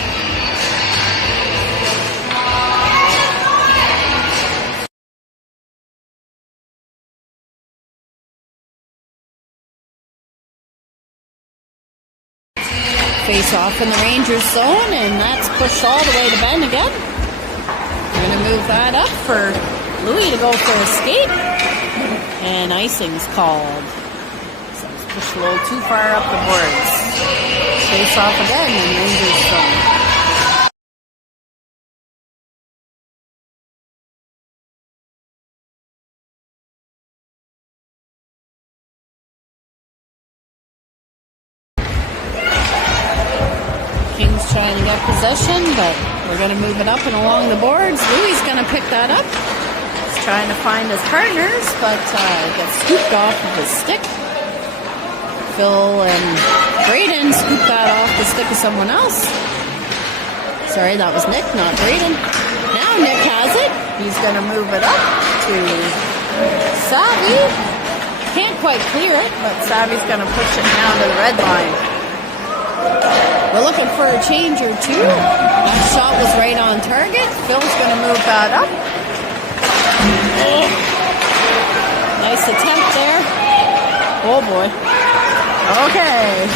Face off in the Rangers zone, and that's pushed all the way to Ben again. We're going to move that up for Louis to go for a skate, and icing's called. So it's pushed a little too far up the boards. Face off again in Rangers zone. Trying to get possession, but we're going to move it up and along the boards. Louis going to pick that up. He's trying to find his partners, but gets scooped off of his stick. Phil and Braden scooped that off the stick of someone else. Sorry, that was Nick, not Braden. Now Nick has it. He's going to move it up to Savvy. Can't quite clear it, but Savvy's going to push it down to the red line. We're looking for a change or two. That shot was right on target. Phil's going to move that up. Oh. Nice attempt there. Oh boy. Okay.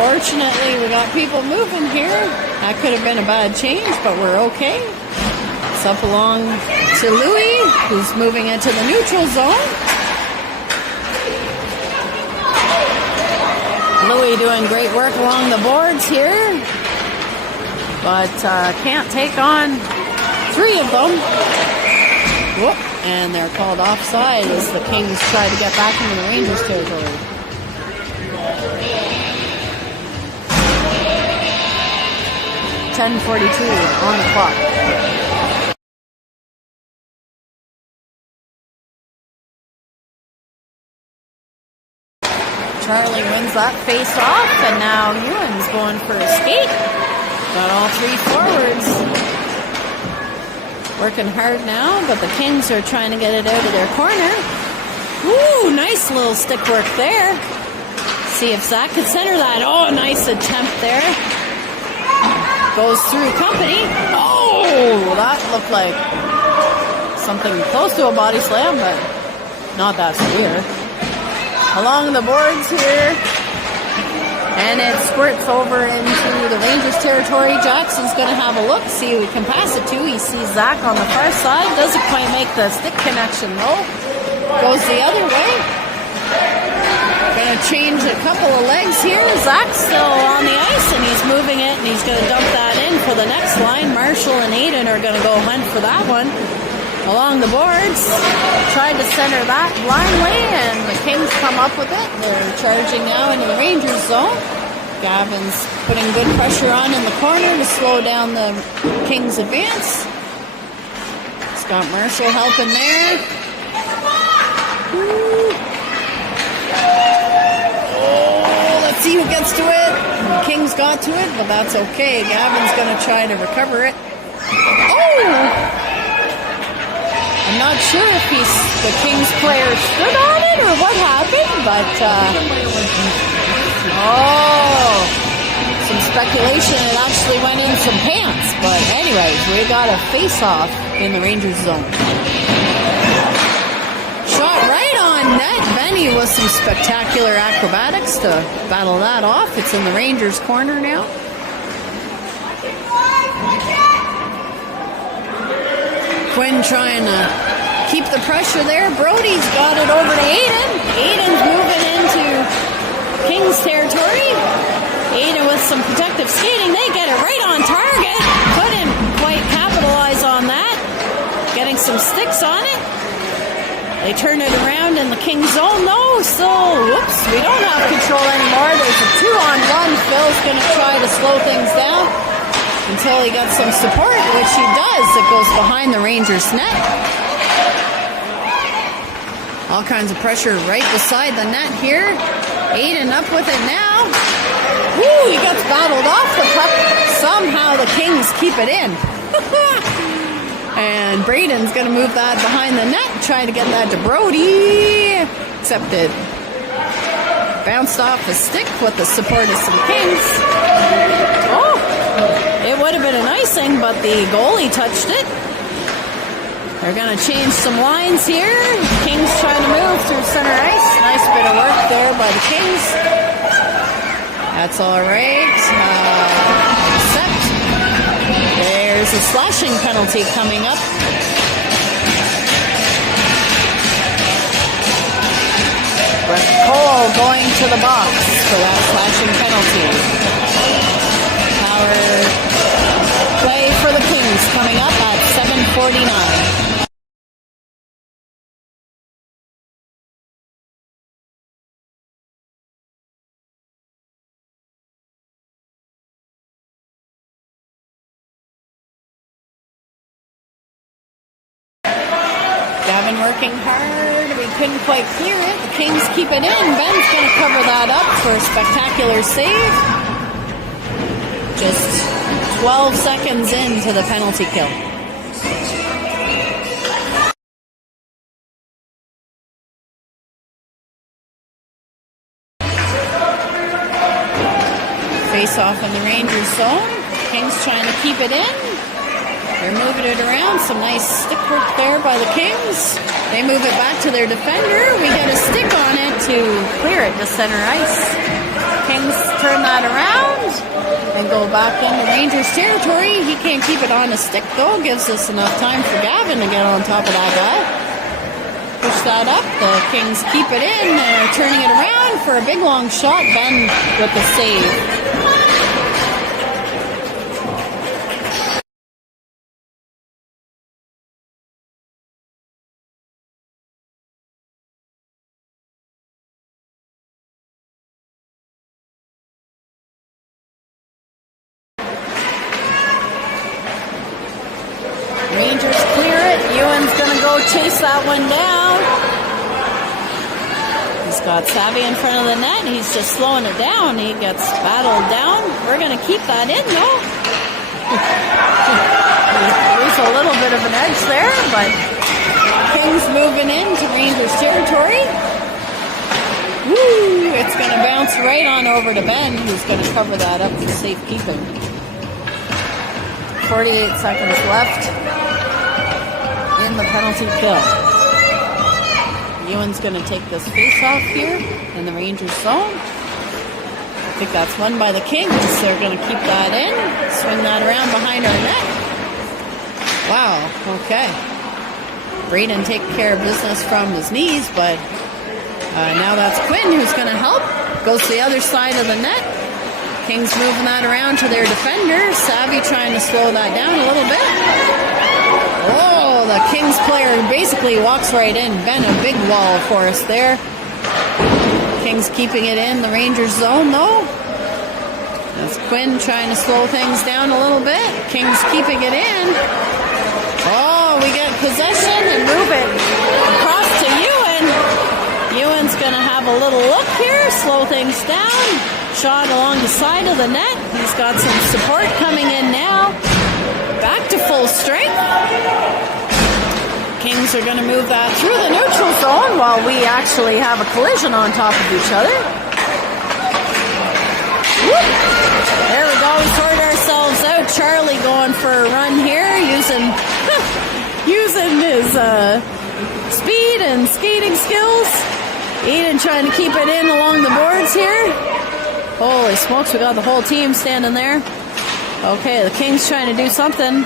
Fortunately, we got people moving here. That could have been a bad change, but we're okay. It's up along to Louis, who's moving into the neutral zone. Louis doing great work along the boards here, but can't take on three of them. Whoop, and they're called offside as the Kings try to get back into the Rangers territory. .10:42 on the clock. Charlie wins that face off, and now Ewan's going for a skate. Got all three forwards working hard now, but the Kings are trying to get it out of their corner. Ooh, nice little stick work there. See if Zach could center that. Oh, nice attempt there. Goes through company. Oh, that looked like something close to a body slam, but not that severe. Along the boards here, and it squirts over into the Rangers territory. Jackson's going to have a look, see who he can pass it to. He sees Zach on the far side, doesn't quite make the stick connection though. Goes the other way. Going to change a couple of legs here. Zach's still on the ice, and he's moving it, and he's going to dump that in for the next line. Marshall and Aiden are going to go hunt for that one. Along the boards, tried to center that blindly, and the Kings come up with it. They're charging now into the Rangers zone. Gavin's putting good pressure on in the corner to slow down the Kings' advance. Scott Marshall helping there. Oh, let's see who gets to it. The Kings got to it, but that's okay. Gavin's going to try to recover it. Oh! I'm not sure if the Kings player stood on it or what happened, but some speculation it actually went in some pants. But anyways, we got a face-off in the Rangers zone. Shot right on net. Benny with some spectacular acrobatics to battle that off. It's in the Rangers corner now. Quinn trying to keep the pressure there. Brody's got it over to Aiden. Aiden's moving into Kings territory. Aiden with some protective skating. They get it right on target. Couldn't quite capitalize on that. Getting some sticks on it. They turn it around in the Kings zone. No, still, whoops, we don't have control anymore. There's a 2-on-1. Phil's going to try to slow things down until he got some support, which he does. It goes behind the Rangers net. All kinds of pressure right beside the net here. Aiden up with it now. Woo, he gets battled off the puck. Somehow the Kings keep it in. And Braden's going to move that behind the net, try to get that to Brody. Except it bounced off a stick with the support of some Kings. Oh, it would have been an icing, but the goalie touched it. They're going to change some lines here. Kings trying to move through center ice. Nice bit of work there by the Kings. That's all right. Except there's a slashing penalty coming up. Brett Cole going to the box for that slashing penalty. Power play for the Kings coming up at 7:49. Gavin working hard. We couldn't quite clear it. The Kings keep it in. Ben's going to cover that up for a spectacular save. Just 12 seconds into the penalty kill. Face off in the Rangers zone. Kings trying to keep it in. They're moving it around. Some nice stick work there by the Kings. They move it back to their defender. We get a stick on it to clear it to center ice. Kings turn that around and go back into Rangers territory. He can't keep it on a stick though. Gives us enough time for Gavin to get on top of that guy. Push that up. The Kings keep it in. They're turning it around for a big long shot. Ben with the save. Rangers clear it. Ewan's going to go chase that one down. He's got Savvy in front of the net. He's just slowing it down. He gets battled down. We're going to keep that in, though. There's a little bit of an edge there, but Kings moving into Rangers territory. Woo! It's going to bounce right on over to Ben, who's going to cover that up for safekeeping. 48 seconds left in the penalty kill. Ewan's going to take this face off here in the Rangers zone. I think that's won by the Kings. They're going to keep that in. Swing that around behind our net. Wow, okay. Braden taking care of business from his knees, but now that's Quinn who's going to help. Goes to the other side of the net. Kings moving that around to their defender. Savvy trying to slow that down a little bit. Oh, the Kings player basically walks right in. Ben, a big wall for us there. Kings keeping it in the Rangers zone, though. That's Quinn trying to slow things down a little bit. Kings keeping it in. Oh, we get possession and move it across to Ewan. Ewan's going to have a little look here, slow things down. Shot along the side of the net. He's got some support coming in now. Back to full strength. Kings Kings are going to move that through the neutral zone while we actually have a collision on top of each other. Whoop. There we go. We sorted ourselves out. Charlie going for a run here using his speed and skating skills. Eden trying to keep it in along the boards here. Holy smokes, we got the whole team standing there. Okay, the Kings trying to do something.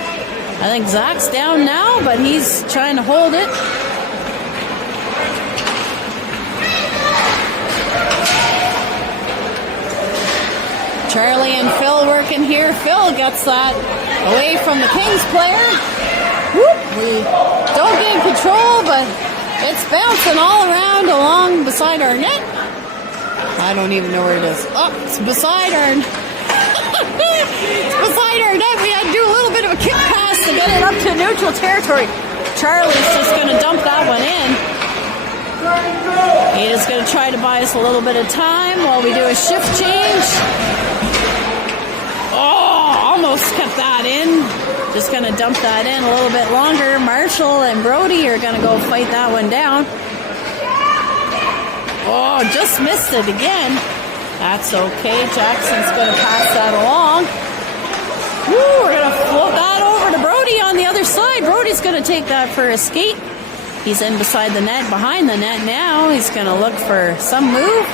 I think Zach's down now, but he's trying to hold it. Charlie and Phil working here. Phil gets that away from the Kings player. Whoop. We don't gain control, but it's bouncing all around along beside our net. I don't even know where it is. Oh, it's beside our it's beside our net. We had to do a little bit of a kick pass to get it up to neutral territory. Charlie's just going to dump that one in. He is going to try to buy us a little bit of time while we do a shift change. Oh, almost kept that in. Just going to dump that in a little bit longer. Marshall and Brody are going to go fight that one down. Oh, just missed it again. That's okay. Jackson's going to pass that along. Woo, we're going to float that over to Brody on the other side. Brody's going to take that for a skate. He's in beside the net, behind the net now. He's going to look for some move.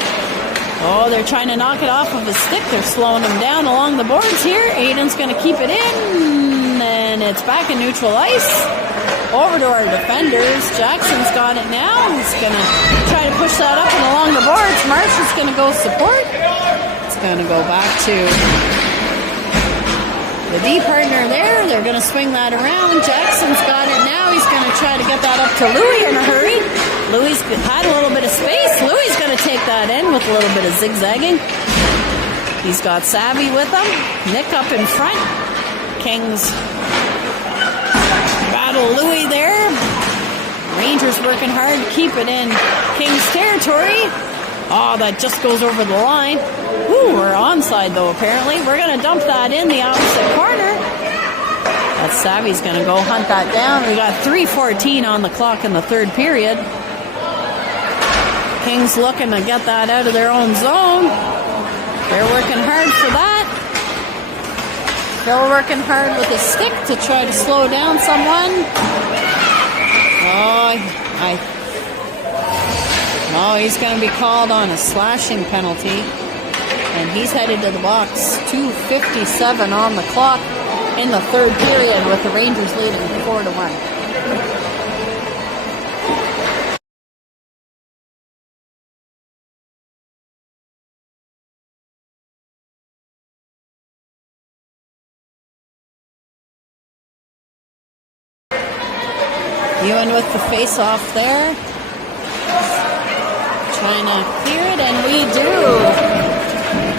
Oh, they're trying to knock it off of his stick. They're slowing him down along the boards here. Aiden's going to keep it in, and it's back in neutral ice. Over to our defenders. Jackson's got it now. He's going to try to push that up and along the boards. Marshall's going to go support. It's going to go back to the D partner there. They're going to swing that around. Jackson's got it now. He's going to try to get that up to Louis in a hurry. Louis had a little bit of space. Louis going to take that in with a little bit of zigzagging. He's got Savvy with him. Nick up in front. Kings battle Louis there. Rangers working hard to keep it in Kings territory. Oh, that just goes over the line. Ooh, we're onside though apparently. We're going to dump that in the opposite corner. That Savvy's going to go hunt that down. We got 3:14 on the clock in the third period. Kings looking to get that out of their own zone. They're working hard for that. Phil working hard with his stick to try to slow down someone. Oh, he's going to be called on a slashing penalty. And he's headed to the box. 2:57 on the clock in the third period with the Rangers leading 4-1. Ewan with the face-off there. Trying to clear it, and we do.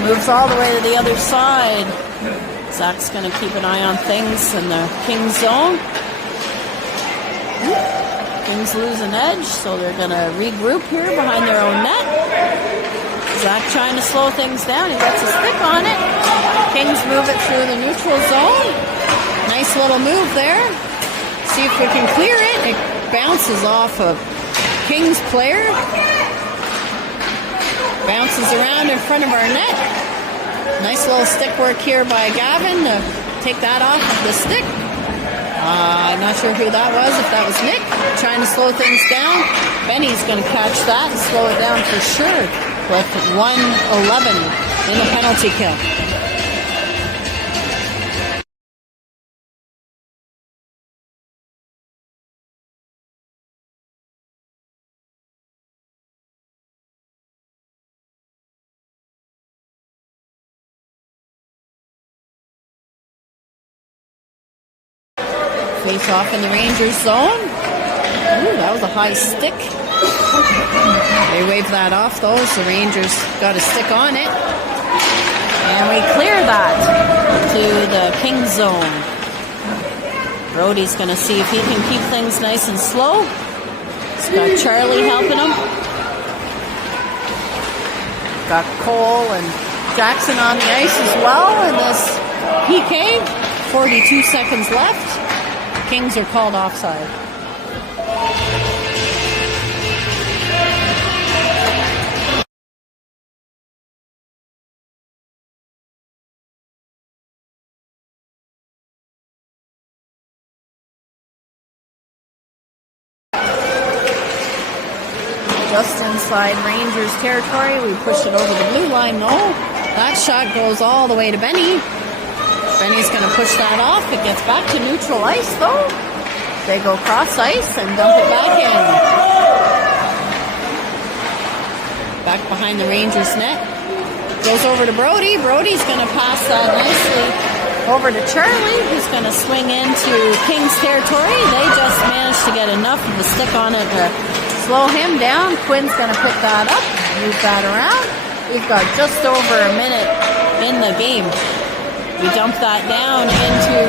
Moves all the way to the other side. Zach's going to keep an eye on things in the Kings zone. Kings lose an edge, so they're going to regroup here behind their own net. Zach trying to slow things down. He gets a stick on it. Kings move it through the neutral zone. Nice little move there. See if we can clear it. It bounces off a Kings player. Bounces around in front of our net. Nice little stick work here by Gavin to take that off of the stick. I'm not sure who that was, if that was Nick. Trying to slow things down. Benny's going to catch that and slow it down for sure with 1:11 in the penalty kill. Face off in the Rangers zone. Ooh, that was a high stick. They waved that off though, so Rangers got a stick on it. And we clear that to the Kings zone. Brody's going to see if he can keep things nice and slow. He's got Charlie helping him. Got Cole and Jackson on the ice as well in this PK. 42 seconds left. Kings are called offside. Just inside Rangers territory. We push it over the blue line. No, that shot goes all the way to Benny. Benny's going to push that off. It gets back to neutral ice, though. They go cross ice and dump it back in. Back behind the Rangers net. Goes over to Brody. Brody's going to pass that nicely over to Charlie, who's going to swing into Kings territory. They just managed to get enough of a stick on it to slow him down. Quinn's going to pick that up, move that around. We've got just over a minute in the game. We dump that down into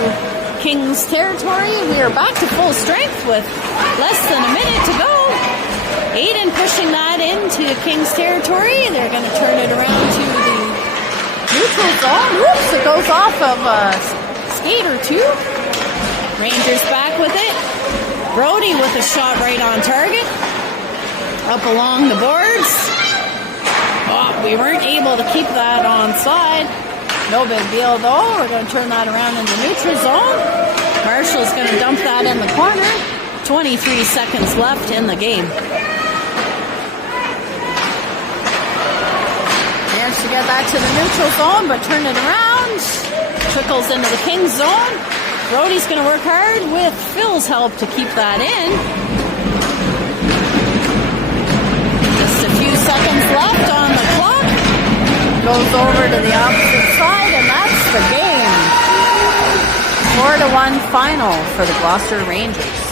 Kings territory. We are back to full strength with less than a minute to go. Aiden pushing that into Kings territory. They're going to turn it around to the neutral zone. Oops, it goes off of a skate or two. Rangers back with it. Brody with a shot right on target. Up along the boards. Oh, we weren't able to keep that onside. No big deal though. We're going to turn that around in the neutral zone. Marshall's going to dump that in the corner. 23 seconds left in the game. Managed to get that to the neutral zone, but turn it around. Trickles into the Kings zone. Brody's going to work hard with Phil's help to keep that in. Seconds left on the clock. Goes over to the opposite side, and that's the game. 4-1 final for the Gloucester Rangers.